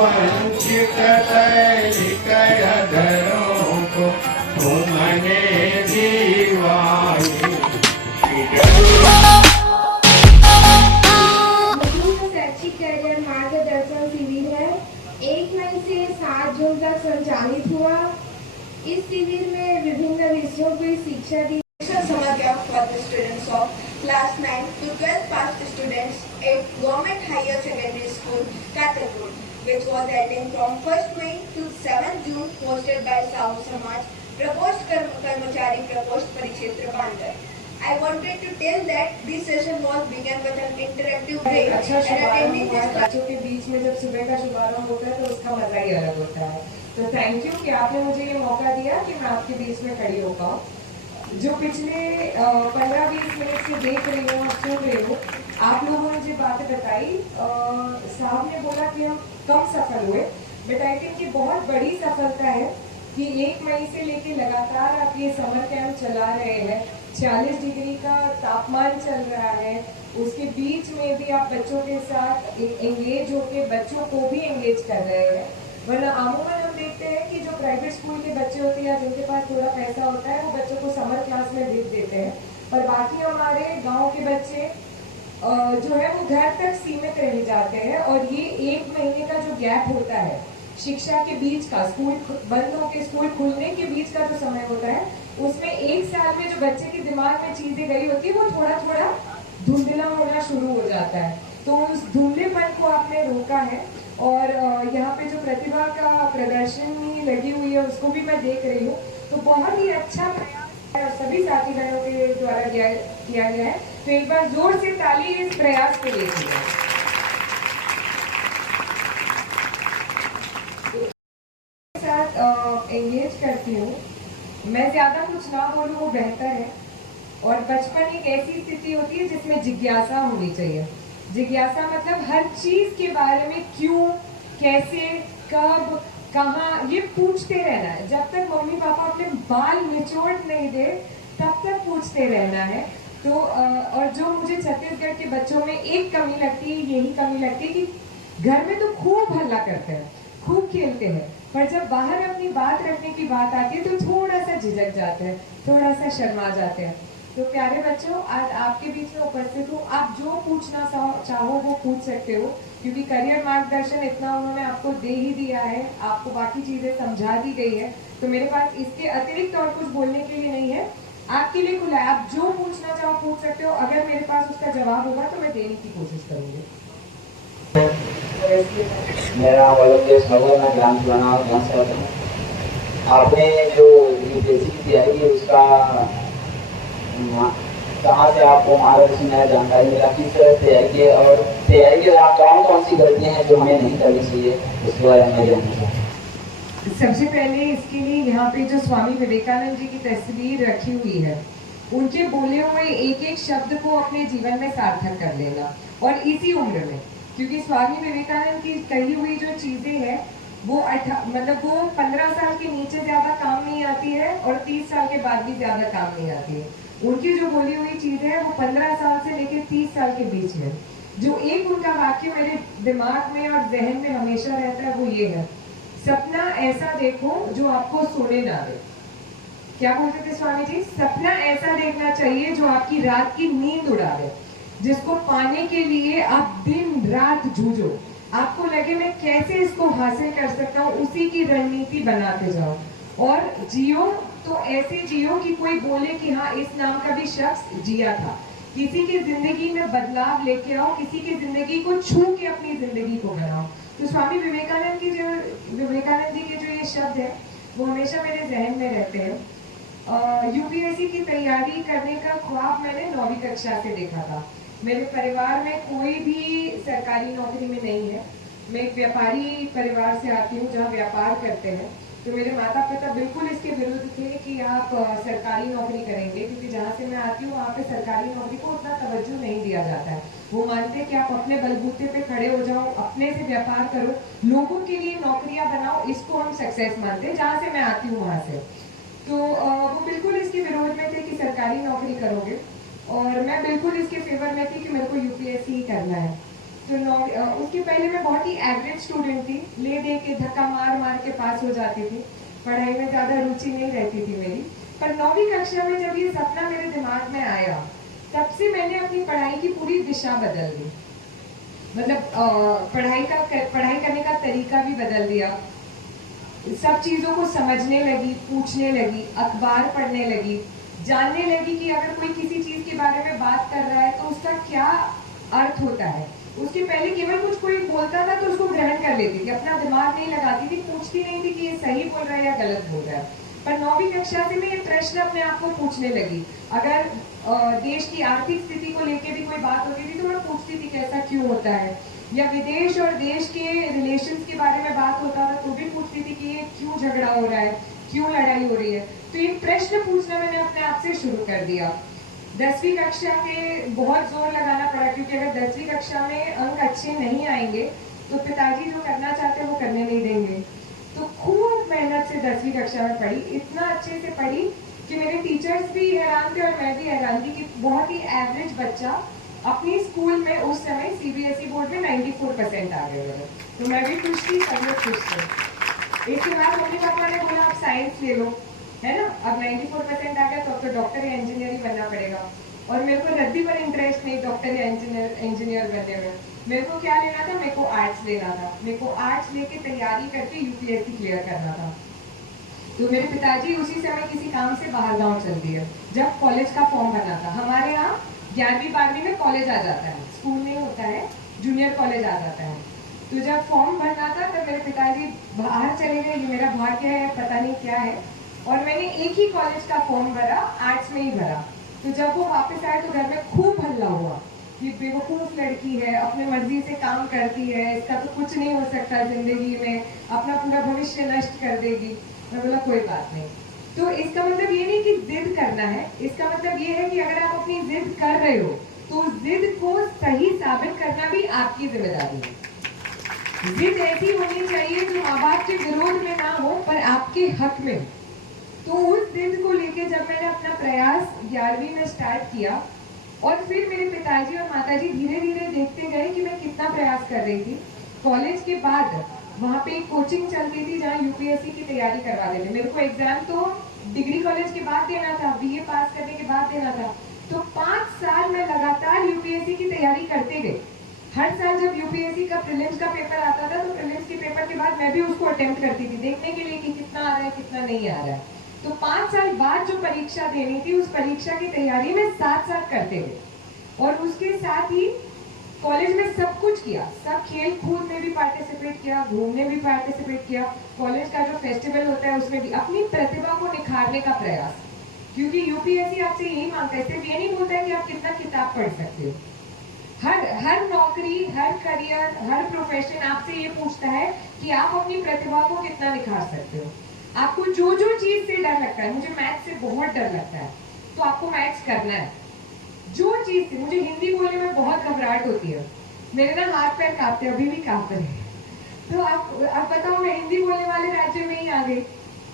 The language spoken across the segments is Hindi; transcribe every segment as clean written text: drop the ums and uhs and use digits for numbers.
वंचित तैलिकधरों को तुमने दीवाई। शैक्षिक कैरियर मार्गदर्शन शिविर है 1 मई से 7 जून तक संचालित हुआ। इस शिविर में विभिन्न विषयों की शिक्षा दी। Summer camp for the students of class 9 to 12 passed students at Government Higher Secondary School, Kathalpur, which was held from 1st May to 7th June, hosted by Sahu Samaj, Prakost Karmachari Prakost Parikshetra Bandar. I wanted to tell that this session was began with an interactive break. अच्छा शुभारंभ हुआ है। बच्चों के बीच में जब सुबह का शुभारंभ होता है तो उसका मजा ही अलग होता है। तो थैंक यू कि आपने मुझे ये मौका दिया कि मैं आपके बीच में खड़ी हो पाऊँ। जो पिछले 15-20 मिनट से देख रही हूँ और सुन रही हूँ, आप लोगों ने जो बातें बताई, साहब ने बोला कि हम कम सफल हुए, बट आई थिंक ये बहुत बड़ी सफलता है कि 1 मई से लेके लगातार आप ये समर कैंप चला रहे हैं। 40 डिग्री का तापमान चल रहा है, उसके बीच में भी आप बच्चों के साथ एंगेज होके बच्चों को भी एंगेज कर रहे हैं। वरना अमूमन हम देखते हैं कि जो प्राइवेट स्कूल के बच्चे होते हैं या जिनके पास थोड़ा पैसा होता है वो बच्चों को समर क्लास में भेज देते हैं, पर बाकी हमारे गांव के बच्चे जो है वो घर तक सीमित रह जाते हैं। और ये 1 महीने का जो गैप होता है शिक्षा के बीच का, स्कूल बंद होकर स्कूल खुलने के बीच का जो समय होता है, उसमें 1 साल में जो बच्चे के दिमाग में चीजें गई होती है वो थोड़ा थोड़ा धुंधला होना शुरू हो जाता है। तो उस धुंधलेपन को आपने रोका है। और यहाँ पे जो प्रतिभा का प्रदर्शनी लगी हुई है उसको भी मैं देख रही हूँ, तो बहुत ही अच्छा प्रयास है और सभी साथी बहनों के द्वारा किया गया है। तो एक बार जोर से ताली इस प्रयास को लेके साथ एंगेज करती हूँ। मैं ज्यादा कुछ ना बोलूँ वो बेहतर है। और बचपन एक ऐसी स्थिति होती है जिसमें जिज्ञासा होनी चाहिए। जिज्ञासा मतलब हर चीज के बारे में क्यों, कैसे, कब, कहाँ, ये पूछते रहना है। जब तक मम्मी पापा अपने बाल निचोड़ नहीं दे तब तक पूछते रहना है। तो और जो मुझे छत्तीसगढ़ के बच्चों में एक कमी लगती है, यही कमी लगती है कि घर में तो खूब हल्ला करते हैं, खूब खेलते हैं, पर जब बाहर अपनी बात रखने की बात आती है तो थोड़ा सा झिझक जाते हैं, थोड़ा सा शर्मा जाते हैं। तो प्यारे बच्चों, आज आपके बीच में उपस्थित हूँ। आप जो पूछना चाहो वो पूछ सकते हो, क्योंकि करियर मार्गदर्शन इतना उन्होंने आपको दे ही दिया है, आपको बाकी चीजें समझा दी गई है। तो मेरे पास इसके अतिरिक्त और कुछ बोलने के लिए नहीं है, आपके लिए खुला है। आप जो पूछना चाहो पूछ सकते हो। अगर मेरे पास उसका जवाब होगा तो मैं देने की कोशिश करूंगी। मेरा मैं ग्राम पुराना आपने जो यूपीएससी की तैयारी है उसका कहाँ से आपको मार्गदर्शन है, जानकारी मिला, किस तरह तैयारी की, और तैयारी के दौरान कौन सी गलतियाँ हैं जो हमें नहीं करनी चाहिए, उसके बारे में जानना चाहिए। सबसे पहले इसके लिए यहाँ पे जो स्वामी विवेकानंद जी की तस्वीर रखी हुई है, उनके बोले हुए एक एक शब्द को अपने जीवन में सार्थक कर लेना, और इसी उम्र में, क्योंकि स्वामी विवेकानंद की कही हुई जो चीजें हैं वो 15 साल के नीचे ज्यादा काम नहीं आती है और 30 साल के बाद भी ज्यादा काम नहीं आती है। उनकी जो बोली हुई चीज है वो 15 साल से लेकर 30 साल के बीच में जो एक उनका वाक्य मेरे दिमाग में और जहन में हमेशा रहता है वो ये है, सपना ऐसा देखो जो आपको सोने ना दे। क्या बोलते थे स्वामी जी? सपना ऐसा देखना चाहिए जो आपकी रात की नींद उड़ा दे, जिसको पाने के लिए आप दिन रात जूझो, आपको लगे मैं कैसे इसको हासिल कर सकता हूँ, उसी की रणनीति बनाते जाओ और जियो। तो ऐसे जियो कि कोई बोले कि हाँ इस नाम का भी शख्स जिया था। किसी की जिंदगी में बदलाव लेके आओ, किसी की जिंदगी को छू के अपनी जिंदगी को बनाओ। तो स्वामी विवेकानंद जी के जो ये शब्द है वो हमेशा मेरे जहन में रहते हैं। यूपीएससी की तैयारी करने का ख्वाब मैंने 9वीं कक्षा से देखा था। मेरे परिवार में कोई भी सरकारी नौकरी में नहीं है। मैं एक व्यापारी परिवार से आती हूँ जहाँ व्यापार करते हैं। तो मेरे माता पिता बिल्कुल इसके विरुद्ध थे कि आप सरकारी नौकरी करेंगे, क्योंकि जहाँ से मैं आती हूँ वहाँ पे सरकारी नौकरी को उतना तवज्जो नहीं दिया जाता है। वो मानते हैं कि आप अपने बलबूते पे खड़े हो जाओ, अपने से व्यापार करो, लोगों के लिए नौकरियां बनाओ, इसको हम सक्सेस मानते हैं। जहाँ से मैं आती हूँ वहाँ से तो वो बिल्कुल इसके विरोध में थे कि सरकारी नौकरी करोगे, और मैं बिल्कुल इसके फेवर में थी कि मेरे को यूपीएससी ही करना है। तो उसके पहले मैं बहुत ही एवरेज स्टूडेंट थी, ले दे के धक्का मार मार के पास हो जाती थी, पढ़ाई में ज़्यादा रुचि नहीं रहती थी मेरी। पर 9वीं कक्षा में जब ये सपना मेरे दिमाग में आया, तब से मैंने अपनी पढ़ाई की पूरी दिशा बदल दी। मतलब पढ़ाई करने का तरीका भी बदल दिया, सब चीज़ों को समझने लगी, पूछने लगी, अखबार पढ़ने लगी, जानने लगी कि अगर कोई किसी चीज़ के बारे में बात कर रहा है तो उसका क्या अर्थ होता है। उसके पहले केवल कुछ कोई बोलता था तो उसको ग्रहण कर लेती थी, अपना दिमाग नहीं लगाती थी, पूछती नहीं थी कि ये सही बोल रहा है या गलत बोल रहा है। पर 9वीं कक्षा से मैं ये प्रश्न अपने आप को पूछने लगी। अगर देश की आर्थिक स्थिति को लेकर भी कोई बात होती थी तो मैं पूछती थी कैसा क्यों होता है, या विदेश और देश के रिलेशंस के बारे में बात होता था तो भी पूछती थी कि ये क्यों झगड़ा हो रहा है, क्यों लड़ाई हो रही है। तो ये प्रश्न पूछना मैंने अपने आप से शुरू कर दिया। 10वीं कक्षा के बहुत जोर लगाना पड़ा, क्योंकि अगर 10वीं कक्षा में अंक अच्छे नहीं आएंगे तो पिताजी जो करना चाहते हैं वो करने नहीं देंगे। तो खूब मेहनत से 10वीं कक्षा में पढ़ी, इतना अच्छे से पढ़ी कि मेरे टीचर्स भी हैरान थे और मैं भी हैरान थी कि बहुत ही एवरेज बच्चा अपनी स्कूल में उस समय सीबीएसई बोर्ड में 94% आ गए मेरे। तो मैं भी खुश थी, सब लोग खुश थे। एक के बाद मम्मी पापा ने बोला आप साइंस ले लो, है ना, अब 94% आ गया तो अब तो डॉक्टर या इंजीनियर ही बनना पड़ेगा। और मेरे को रद्दी पर इंटरेस्ट नहीं डॉक्टर या इंजीनियर बनने में। मेरे को क्या लेना था, मेरे को आर्ट्स लेना था। मेरे को आर्ट्स लेके तैयारी करके यूपीएससी क्लियर करना था। तो मेरे पिताजी उसी समय किसी काम से बाहर गाँव चल दिए जब कॉलेज का फॉर्म भरना था। हमारे यहाँ 11वीं 12वीं में कॉलेज आ जाता है, स्कूल नहीं होता है, जूनियर कॉलेज आ जाता है। तो जब फॉर्म भरना था तब मेरे पिताजी बाहर चले गए, ये मेरा भाग्य है पता नहीं क्या है। और मैंने एक ही कॉलेज का फॉर्म भरा, आर्ट्स में ही भरा। तो जब वो वापस आए तो घर में खूब हल्ला हुआ कि बेवकूफ़ लड़की है, अपने मर्जी से काम करती है, इसका तो कुछ नहीं हो सकता जिंदगी में, अपना पूरा भविष्य नष्ट कर देगी। मैं बोला कोई बात नहीं। तो इसका मतलब ये नहीं कि जिद करना है, इसका मतलब ये है कि अगर आप अपनी जिद कर रहे हो तो उस जिद को सही साबित करना भी आपकी जिम्मेदारी है। जिद ऐसी होनी चाहिए जो माँ बाप के विरोध में ना हो पर आपके हक में। तो उस जिद को लेके जब मैंने अपना प्रयास 11वीं में स्टार्ट किया और फिर मेरे पिताजी और माताजी धीरे धीरे देखते गए कि मैं कितना प्रयास कर रही थी। कॉलेज के बाद वहाँ पे एक कोचिंग चलती थी जहाँ यूपीएससी की तैयारी करवा देते। मेरे को एग्जाम तो डिग्री कॉलेज के बाद देना था, बीए पास करने के बाद देना था। तो 5 साल मैं लगातार यूपीएससी की तैयारी करते गए। हर साल जब यूपीएससी का प्रीलिम्स का पेपर आता था तो प्रीलिम्स के पेपर के बाद मैं भी उसको अटेम्प्ट करती थी देखने के लिए कि कितना आ रहा है कितना नहीं आ रहा है। तो 5 साल बाद जो परीक्षा देनी थी उस परीक्षा की तैयारी में साथ साथ करते गए। और उसके साथ ही कॉलेज में सब कुछ किया, सब खेल कूद में भी पार्टिसिपेट किया, घूमने भी पार्टिसिपेट किया। कॉलेज का जो फेस्टिवल होता है उसमें भी अपनी प्रतिभा को निखारने का प्रयास, क्योंकि यूपीएससी आपसे यही मांगता है, सिर्फ ये नहीं बोलता है कि आप कितना किताब पढ़ सकते हो। हर नौकरी, हर करियर, हर प्रोफेशन आपसे ये पूछता है कि आप अपनी प्रतिभा को कितना निखार सकते हो। आपको जो जो चीज से डर लगता है, मुझे मैथ्स से बहुत डर लगता है तो आपको मैथ्स करना है। जो चीज से, मुझे हिंदी बोलने में बहुत घबराहट होती है, मेरे ना हाथ पैर कांपते हैं, अभी भी कांप रहे हैं। तो आप बताओ, मैं हिंदी बोलने वाले राज्य में ही आ गई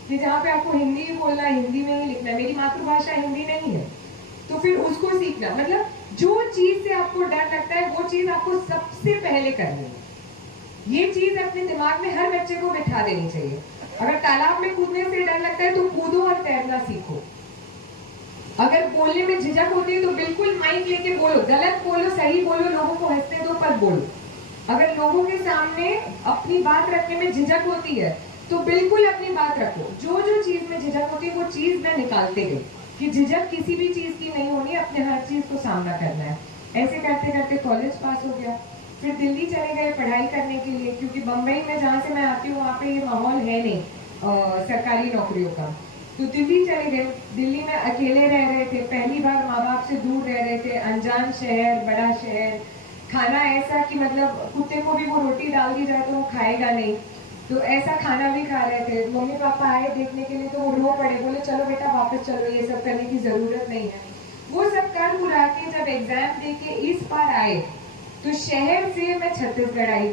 कि जहाँ पे आपको हिंदी ही बोलना है, हिंदी में ही लिखना है। मेरी मातृभाषा हिंदी नहीं है तो फिर उसको सीखना, मतलब जो चीज से आपको डर लगता है वो चीज आपको सबसे पहले करनी है। ये चीज अपने दिमाग में हर बच्चे को बिठा देनी चाहिए। अगर तालाब में कूदने से डर लगता है तो कूदो और तैरना सीखो। अगर बोलने में झिझक होती है तो बिल्कुल माइक लेके बोलो, गलत बोलो सही बोलो, लोगों को हंसने दो पर बोलो। अगर लोगों के सामने अपनी बात रखने में झिझक होती है तो बिल्कुल अपनी बात रखो। जो जो चीज में झिझक होती है वो चीज मैं निकालते गई कि झिझक किसी भी चीज की नहीं होनी, अपने हर चीज को सामना करना है। ऐसे करते करते कॉलेज पास हो गया, फिर दिल्ली चले गए पढ़ाई करने के लिए, क्योंकि बम्बई में जहाँ से मैं आती हूँ वहाँ पे ये माहौल है नहीं सरकारी नौकरियों का। तो दिल्ली चले गए। दिल्ली में अकेले रह रहे थे, पहली बार माँ बाप से दूर रह रहे थे, अनजान शहर, बड़ा शहर, खाना ऐसा कि मतलब कुत्ते को भी वो रोटी डाल दी जाए तो वो खाएगा नहीं, तो ऐसा खाना भी खा रहे थे। मम्मी पापा आए देखने के लिए तो वो रो पड़े, बोले चलो बेटा वापस चलो, ये सब करने की जरूरत नहीं है। वो सब कर बुरा के जब एग्जाम दे के इस बार आए तो शहर से मैं छत्तीसगढ़ आई।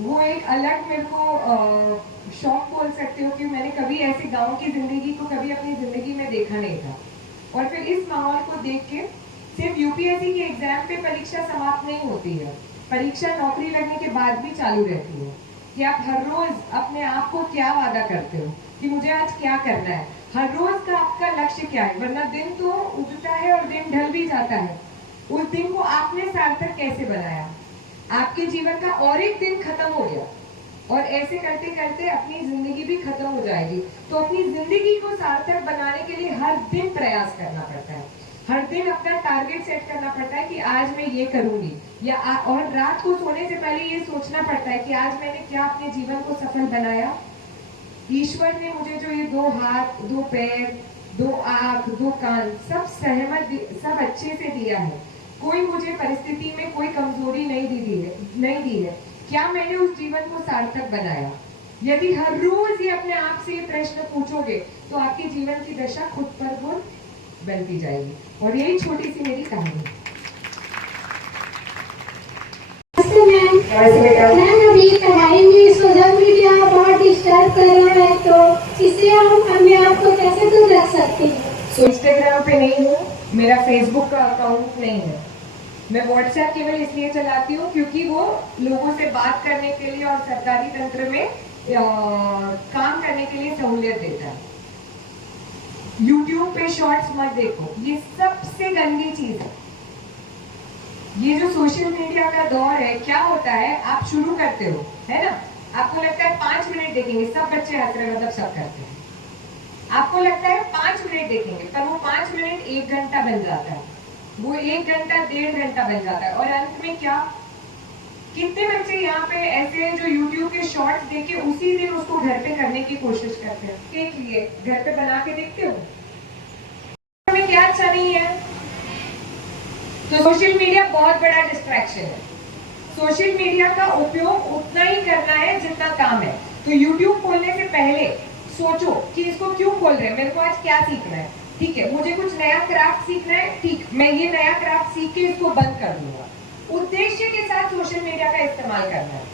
वो एक अलग मेरे को शौक बोल सकते हो कि मैंने कभी ऐसे गांव की जिंदगी को कभी अपनी जिंदगी में देखा नहीं था। और फिर इस माहौल को देख के सिर्फ यूपीएससी के एग्जाम पे परीक्षा समाप्त नहीं होती है, परीक्षा नौकरी लगने के बाद भी चालू रहती है कि आप हर रोज अपने आप को क्या वादा करते हो कि मुझे आज क्या करना है, हर रोज का आपका लक्ष्य क्या है, वरना दिन तो उगता है और दिन ढल भी जाता है। उस दिन को आपने सार्थक कैसे बनाया, आपके जीवन का और एक दिन खत्म हो गया और ऐसे करते करते अपनी जिंदगी भी खत्म हो जाएगी। तो अपनी जिंदगी को सार्थक बनाने के लिए हर दिन प्रयास करना पड़ता है, हर दिन अपना टारगेट सेट करना पड़ता है कि आज मैं ये करूंगी और रात को सोने से पहले ये सोचना पड़ता है कि आज मैंने क्या अपने जीवन को सफल बनाया। ईश्वर ने मुझे जो ये 2 हाथ, 2 पैर, 2 आंख, 2 कान सब अच्छे से दिया है, कोई मुझे परिस्थिति में कोई कमजोरी नहीं दी है। क्या मैंने उस जीवन को सार्थक बनाया? यदि हर रोज ये अपने आप से ये प्रश्न पूछोगे तो आपके जीवन की दशा खुद पर खुद बनती जाएगी। और यही छोटी सी मेरी कहानी है। मैम अभी पढ़ाई में सोशल मीडिया बहुत डिस्टर्ब कर रहा है, तो इससे हम अपने आप को कैसे दूर रख सकते हैं? तो इंस्टाग्राम पे नहीं हूँ, मेरा फेसबुक का अकाउंट नहीं है, मैं व्हाट्सएप केवल इसलिए चलाती हूँ क्योंकि वो लोगों से बात करने के लिए और सरकारी तंत्र में काम करने के लिए सहूलियत देता है। यूट्यूब पे शॉर्ट्स मत देखो, ये सबसे गंदी चीज है। ये जो सोशल मीडिया का दौर है, क्या होता है, आप शुरू करते हो, है ना, आपको लगता है 5 मिनट देखेंगे, सब बच्चे हंस रहे, मतलब सब करते हैं, आपको लगता है 5 मिनट देखेंगे, पर वो 5 मिनट 1 घंटा बन जाता है, वो 1 घंटा 1.5 घंटा बन जाता है। और अंत में क्या, कितने बच्चे यहाँ पे ऐसे हैं जो YouTube के शॉर्ट्स देख के उसी दिन उसको घर पे करने की कोशिश करते हैं। देख लिए, घर पे बना के देखते हो, हमें क्या अच्छा नहीं है। तो सोशल मीडिया बहुत बड़ा डिस्ट्रैक्शन है। सोशल मीडिया का उपयोग उतना ही करना है जितना काम है। तो YouTube खोलने से पहले सोचो कि इसको क्यों खोल रहे हैं, मेरे को आज क्या सीखना है, ठीक है, मुझे कुछ नया क्राफ्ट सीखना है, ठीक, मैं ये नया क्राफ्ट सीख के इसको बंद कर दूंगा। उद्देश्य के साथ सोशल मीडिया का इस्तेमाल करना है,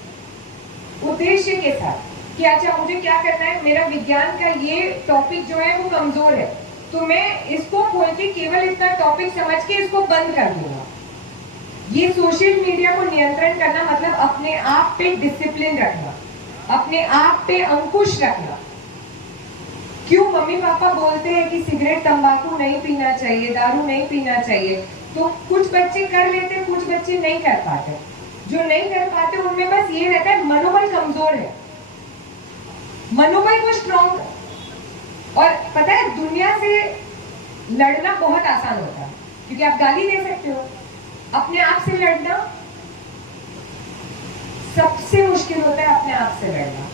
उद्देश्य के साथ कि अच्छा मुझे क्या करना है, मेरा विज्ञान का ये टॉपिक जो है वो कमजोर है, तो मैं इसको खोल के केवल इतना टॉपिक समझ के इसको बंद कर दूंगा। ये सोशल मीडिया को नियंत्रण करना मतलब अपने आप पे डिसिप्लिन रखना, अपने आप पे अंकुश रखना। क्यों मम्मी पापा बोलते हैं कि सिगरेट तंबाकू नहीं पीना चाहिए, दारू नहीं पीना चाहिए, तो कुछ बच्चे कर लेते, कुछ बच्चे नहीं कर पाते। जो नहीं कर पाते उनमें बस ये रहता है मनोबल कमजोर है, मनोबल को स्ट्रॉन्ग। और पता है दुनिया से लड़ना बहुत आसान होता है क्योंकि आप गाली दे सकते हो, अपने आप से लड़ना सबसे मुश्किल होता है, अपने आप से लड़ना।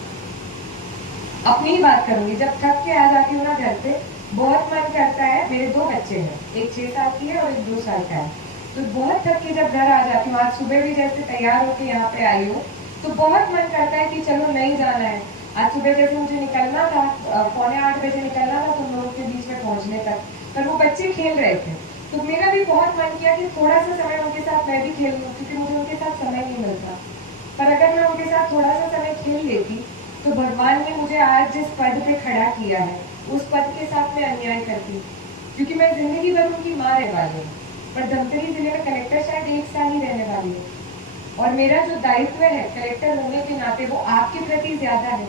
अपनी ही बात करूंगी, जब थक के आ जाती हूँ ना घर पे, बहुत मन करता है, मेरे 2 बच्चे हैं, एक 6 साल की है और एक 2 साल का है, तो बहुत थक के जब घर आ जाती हूँ, आज सुबह भी जैसे तैयार होके यहाँ पे आई हूँ, तो बहुत मन करता है कि चलो नहीं जाना है। आज सुबह जैसे मुझे निकलना था, 7:45 बजे निकलना था तुम लोगों के बीच में पहुंचने तक, पर वो बच्चे खेल रहे थे, तो मेरा भी बहुत मन किया कि थोड़ा सा समय उनके साथ मैं भी खेल लूँ, क्योंकि मुझे उनके साथ समय नहीं मिलता। पर अगर मैं उनके साथ थोड़ा सा समय खेल लेती तो भगवान ने मुझे आज जिस पद पे खड़ा किया है उस पद के साथ मैं अन्याय करती, क्योंकि मैं जिंदगी भर उनकी माँ रहने वाली हूँ, पर धमतरी जिले में कलेक्टर शायद 1 साल ही रहने वाली है, और मेरा जो दायित्व है कलेक्टर होने के नाते वो आपके प्रति ज्यादा है।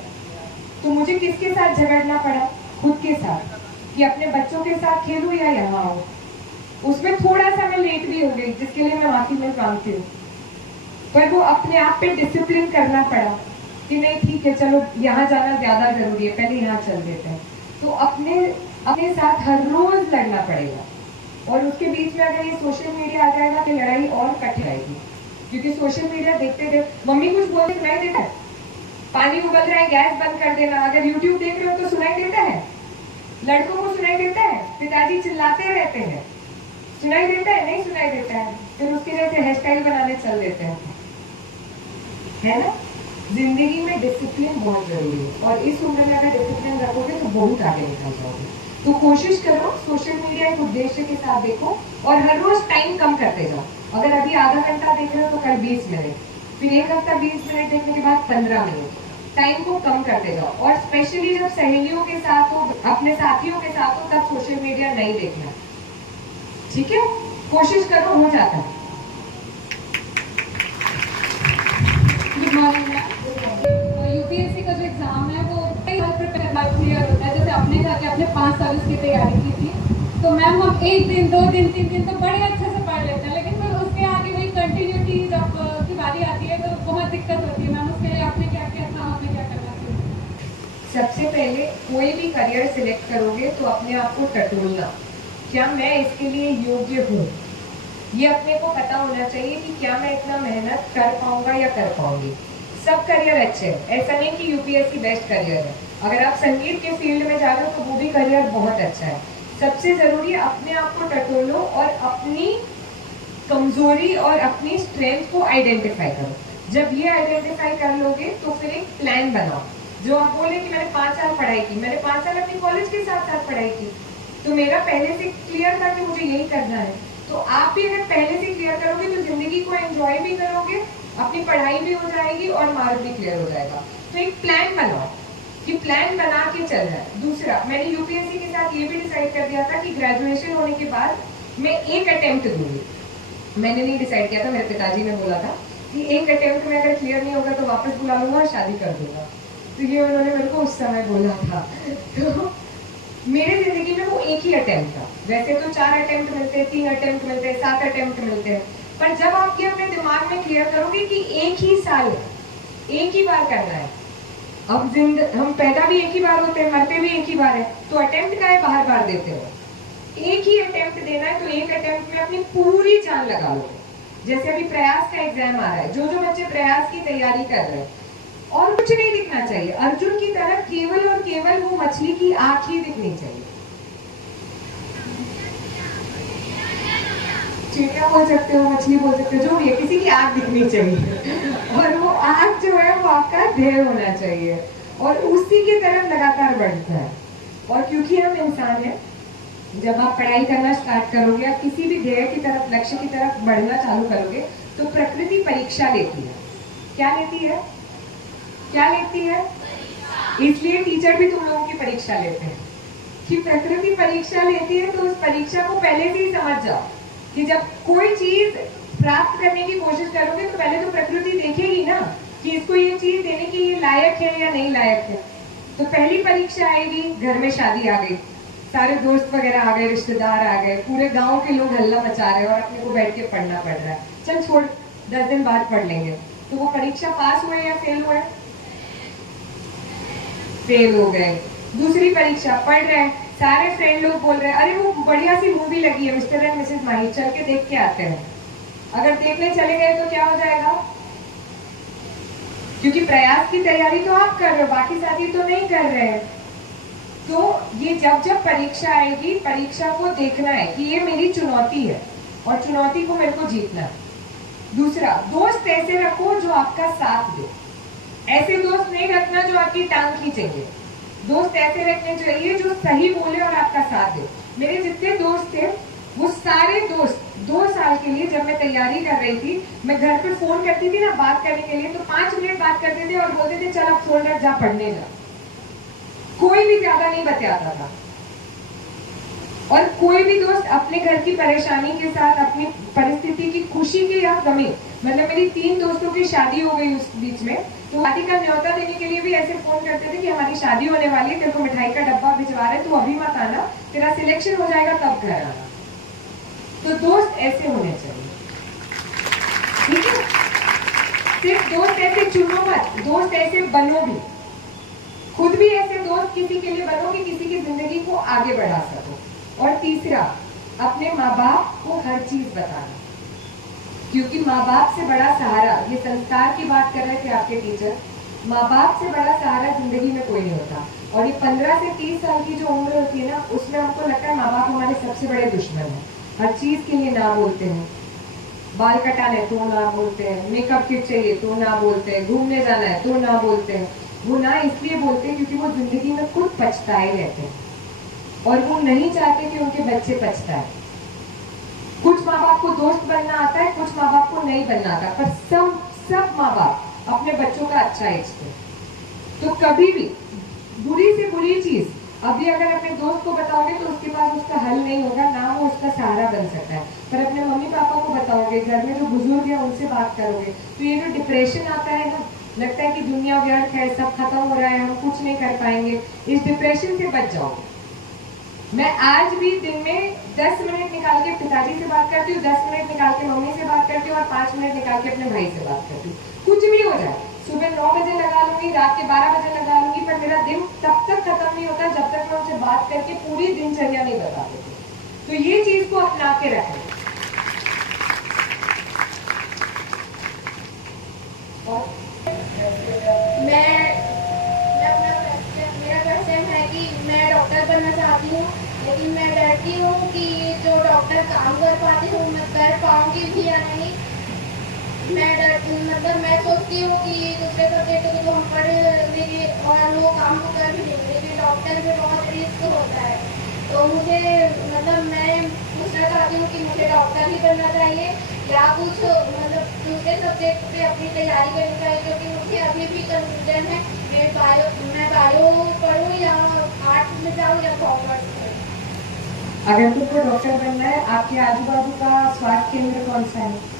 तो मुझे किसके साथ झगड़ना पड़ा, खुद के साथ, कि अपने बच्चों के साथ खेलूं या यहाँ आऊं। उसमें थोड़ा सा मैं लेट भी हो गई, जिसके लिए मैं माफी मांगती हूँ, पर वो अपने आप पे डिसिप्लिन करना पड़ा कि नहीं ठीक है, चलो यहाँ जाना ज्यादा जरूरी है, पहले यहाँ चल देते हैं। तो अपने साथ हर रोज लड़ना पड़ेगा, और उसके बीच में अगर ये सोशल मीडिया आ जाएगा तो लड़ाई और कठिन आएगी, क्योंकि सोशल मीडिया देखते देखते मम्मी कुछ बोलते सुनाई देता है, पानी उबल रहा है गैस बंद कर देना, अगर यूट्यूब देख रहे हो तो सुनाई देता है, लड़कों को सुनाई देता है, पिताजी चिल्लाते रहते हैं, सुनाई देता है, नहीं सुनाई देता है, फिर उसके जैसे हेयर स्टाइल बनाने चल देते हैं, है ना। जिंदगी में डिसिप्लिन बहुत जरूरी है, और इस उम्र में अगर डिसिप्लिन रखोगे तो बहुत आगे निकल जाओगे। तो कोशिश करो सोशल मीडिया एक उद्देश्य के साथ देखो, और हर रोज टाइम कम करते जाओ। अगर अभी आधा घंटा देख रहे हो तो कल 20 मिनट, फिर एक हफ्ता 20 मिनट देखने के बाद 15 मिनट, टाइम को कम करते जाओ। और स्पेशली जब सहेलियों के साथ हो, अपने साथियों के साथ हो, तब सोशल मीडिया नहीं देखना, ठीक है, कोशिश करो, हो जाता है। Morning ma'am. यूपीएससी का जो एग्ज़ाम है वो कई साल प्रिपेयर बाद क्लियर होता है। जैसे अपने घर के अपने 5 साल उसकी तैयारी की थी, तो मैम हम 1 दिन 2 दिन 3 दिन तो बड़े अच्छे से पढ़ लेते हैं, लेकिन फिर उसके आगे वही कंटिन्यूटी जब की बारी आती है तो बहुत दिक्कत होती है। मैम उसके लिए आपने क्या किया था, आपने क्या करना चाहिए? सबसे पहले कोई भी करियर सिलेक्ट करोगे तो अपने आप को टटोलना, क्या मैं इसके लिए योग्य हूँ, ये अपने को पता होना चाहिए कि क्या मैं इतना मेहनत कर पाऊंगा या कर पाऊंगी। सब करियर अच्छे हैं, ऐसा नहीं कि यूपीएससी बेस्ट करियर है। अगर आप संगीत के फील्ड में जा रहे हो तो वो भी करियर बहुत अच्छा है। सबसे जरूरी है अपने आप को टटोलो और अपनी कमजोरी और अपनी स्ट्रेंथ को आइडेंटिफाई करो। जब ये आइडेंटिफाई कर लोगे तो फिर एक प्लान बनाओ। जो आप बोले कि मैंने 5 साल पढ़ाई की, मैंने 5 साल अपनी कॉलेज के साथ साथ पढ़ाई की, तो मेरा पहले से क्लियर था कि मुझे यही करना है। तो आप भी अगर पहले से क्लियर करोगे तो जिंदगी को एंजॉय भी करोगे, अपनी पढ़ाई भी हो जाएगी और मार्क भी क्लियर हो जाएगा। तो एक प्लान बनाओ कि प्लान बना के चल रहा है। दूसरा, मैंने यूपीएससी के साथ ये भी डिसाइड कर दिया था कि ग्रेजुएशन होने के बाद मैं एक अटेम्प्ट दूंगी। मैंने नहीं डिसाइड किया था, मेरे पिताजी ने बोला था कि एक अटेम्प्ट में अगर क्लियर नहीं होगा तो वापस बुला लूंगा और शादी कर दूंगा। तो ये उन्होंने मेरे को उस समय बोला था। तो मेरे जिंदगी में वो एक ही अटेम्प्ट था। वैसे तो 4 अटेम्प्ट मिलते हैं, 3 अटेम्प्ट मिलते हैं, 7 अटेम्प्ट मिलते हैं, पर जब आप ये अपने दिमाग में क्लियर करोगे कि एक ही साल एक ही बार करना है। अब हम पैदा भी एक ही बार होते हैं, मरते भी एक ही बार है, तो अटेम्प्ट का है बार बार देते हो। एक ही अटेम्प्ट देना है तो एक अटेम्प्ट में अपनी पूरी जान लगा लो। जैसे अभी प्रयास का एग्जाम आ रहा है, जो बच्चे प्रयास की तैयारी कर रहे हैं, और कुछ नहीं दिखना चाहिए। अर्जुन की तरह केवल और केवल वो मछली की आंख ही दिखनी चाहिए। चींटियां बोल सकते हो, मछली बोल सकते हो, जो भी है, किसी की आंख दिखनी चाहिए। और वो आंख जो है वो आपका ध्येय होना चाहिए और उसी की तरफ लगातार बढ़ता है। और क्योंकि हम इंसान हैं, जब आप पढ़ाई करना स्टार्ट करोगे या किसी भी ध्येय की तरफ, लक्ष्य की तरफ बढ़ना चालू करोगे, तो प्रकृति परीक्षा लेती है। क्या लेती है? क्या लेती है? इसलिए टीचर भी तुम लोगों की परीक्षा लेते हैं कि प्रकृति परीक्षा लेती है। तो उस परीक्षा को पहले से ही समझ जाओ कि जब कोई चीज प्राप्त करने की कोशिश करोगे तो पहले तो प्रकृति देखेगी ना कि इसको ये चीज देने की ये लायक है या नहीं लायक है। तो पहली परीक्षा आएगी, घर में शादी आ गई, सारे दोस्त वगैरह आ गए, रिश्तेदार आ गए, पूरे गांव के लोग हल्ला मचा रहे हैं और अपने को बैठ के पढ़ना पड़ रहा है। चल छोड़, 10 दिन बाद पढ़ लेंगे। तो वो परीक्षा पास हुए या फेल हुए? फेल हो गए। दूसरी परीक्षा पढ़ रहे हैं, सारे फ्रेंड लोग बोल रहे हैं अरे वो बढ़िया सी मूवी लगी है मिस्टर एंड मिसेस माही, चल के देख के आते हैं। अगर देखने चले गए तो क्या हो जाएगा? क्योंकि प्रयास की तैयारी तो आप कर रहे हो, बाकी साथी तो नहीं कर रहे हैं। तो ये जब परीक्षा आएगी, परीक्षा को देखना है कि ये मेरी चुनौती है और चुनौती को मेरे को जीतना है। दूसरा, दोस्त ऐसे रखो जो आपका साथ दे। ऐसे दोस्त नहीं रखना जो आपकी टांग खींचेंगे। दोस्त ऐसे रखने चाहिए जो सही बोले और आपका साथ दे। मेरे जितने दोस्त थे वो सारे दोस्त 2 साल के लिए, जब मैं तैयारी कर रही थी, मैं घर पे फोन करती थी ना बात करने के लिए, तो 5 मिनट बात करते थे और बोलते थे चल अब फोन रख, जा पढ़ने जा। कोई भी ज्यादा नहीं बतियाता था। और कोई भी दोस्त अपने घर की परेशानी के साथ, अपनी परिस्थिति की खुशी की या गमी, मतलब मेरी 3 दोस्तों की शादी हो गई उस बीच में, तो शादी का न्योता देने के लिए भी ऐसे फोन करते थे कि हमारी शादी होने वाली है, तेरे को मिठाई का डब्बा भिजवा रहे, तू अभी मत आना, तेरा सिलेक्शन हो जाएगा तब घर आना। तो दोस्त ऐसे होने चाहिए, ठीक है? सिर्फ दोस्त ऐसे चुनो मत, दोस्त ऐसे बनो भी। खुद भी ऐसे दोस्त किसी के लिए बनो कि किसी की जिंदगी को आगे बढ़ा सको। और तीसरा, अपने माँ बाप को हर चीज बताना, क्योंकि माँ बाप से बड़ा सहारा, ये संस्कार की बात कर रहे थे आपके टीचर, माँ बाप से बड़ा सहारा जिंदगी में कोई नहीं होता। और ये 15 से 30 साल की जो उम्र होती है ना, उसमें हमको लगता है माँ बाप हमारे सबसे बड़े दुश्मन हैं। हर चीज के लिए ना बोलते हैं, बाल कटाने तो ना बोलते हैं, मेकअप किट चाहिए तो ना बोलते हैं, घूमने जाना है तो ना बोलते हैं। वो ना इसलिए बोलते हैं क्योंकि वो जिंदगी में खुद पछताए रहते हैं और वो नहीं चाहते कि उनके बच्चे पछताए। कुछ माँ बाप को दोस्त बनना आता है, कुछ माँ बाप को नहीं बनना आता, पर सब माँ बाप अपने बच्चों का अच्छा इच्छते। तो कभी भी बुरी से बुरी चीज अभी अगर अपने दोस्त को बताओगे तो उसके पास उसका हल नहीं होगा, ना वो उसका सहारा बन सकता है। पर अपने मम्मी पापा को बताओगे, घर में जो बुजुर्ग है उनसे बात करोगे, तो ये जो डिप्रेशन आता है ना, लगता है कि दुनिया व्यर्थ है, सब खत्म हो रहा है, हम कुछ नहीं कर पाएंगे, इस डिप्रेशन से बच जाओ। मैं आज भी दिन में 10 मिनट निकाल के पिताजी से बात करती हूँ, 10 मिनट निकाल के मम्मी से बात करती हूँ और 5 मिनट निकाल के अपने भाई से बात करती हूँ। कुछ भी हो जाए, सुबह 9 बजे लगा लूंगी, रात के 12 बजे लगा लूंगी, पर मेरा दिन तब तक खत्म नहीं होता जब तक मैं उनसे बात करके पूरी दिनचर्या नहीं बता देती। तो ये चीज को अपना के रखें। मेरा क्वेश्चन है कि मैं डॉक्टर बनना चाहती हूँ, लेकिन मैं डरती हूँ कि जो डॉक्टर काम कर पाती हूँ मैं कर पाऊंगी भी या नहीं। मैं सोचती हूँ कि दूसरे सब्जेक्ट को तो हम पढ़ लेंगे और वो काम को कर भी लेंगे, लेकिन डॉक्टर में बहुत रिस्क होता है। तो मुझे मैं पूछना चाहती हूँ कि मुझे डॉक्टर ही बनना चाहिए या कुछ दूसरे सब्जेक्ट पे अपनी तैयारी करनी चाहिए, क्योंकि मुझे अभी भी कंफ्यूजन है मैं बायो पढ़ूँ या आर्ट्स में जाऊँ या कॉमर्स में। अगर तुमको डॉक्टर बनना है, आपके आजू बाजू का स्वास्थ्य केंद्र कौन सा है?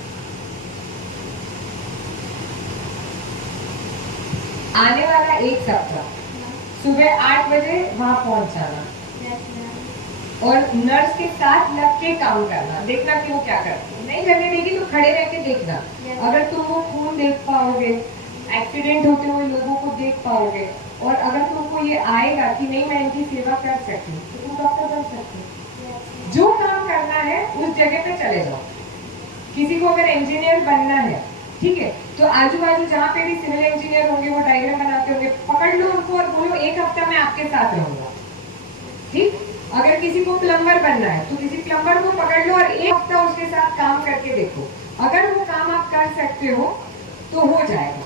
आने वाला एक सप्ताह सुबह 8 बजे वहां पहुंच जाना और नर्स के साथ लग के काम करना, देखना कि वो क्या करती है। नहीं करने देगी तो खड़े रह के देखना। अगर तुम वो खून देख पाओगे, एक्सीडेंट होते हुए लोगों को देख पाओगे, और अगर तुमको ये आएगा कि नहीं मैं इनकी सेवा कर सकती हूँ, तो तुम डॉक्टर बन सकते हो। जो काम करना है उस जगह पे चले जाओ। किसी को अगर इंजीनियर बनना है, ठीक है, तो आजू बाजू जहाँ पे भी सिविल इंजीनियर होंगे, वो डायग्राम बनाते होंगे, पकड़ लो उनको और बोलो 1 हफ्ता मैं आपके साथ रहूंगा। ठीक। अगर किसी को प्लम्बर बनना है तो किसी प्लम्बर को पकड़ लो और 1 हफ्ता उसके साथ काम करके देखो। अगर वो काम आप कर सकते हो तो हो जाएगा।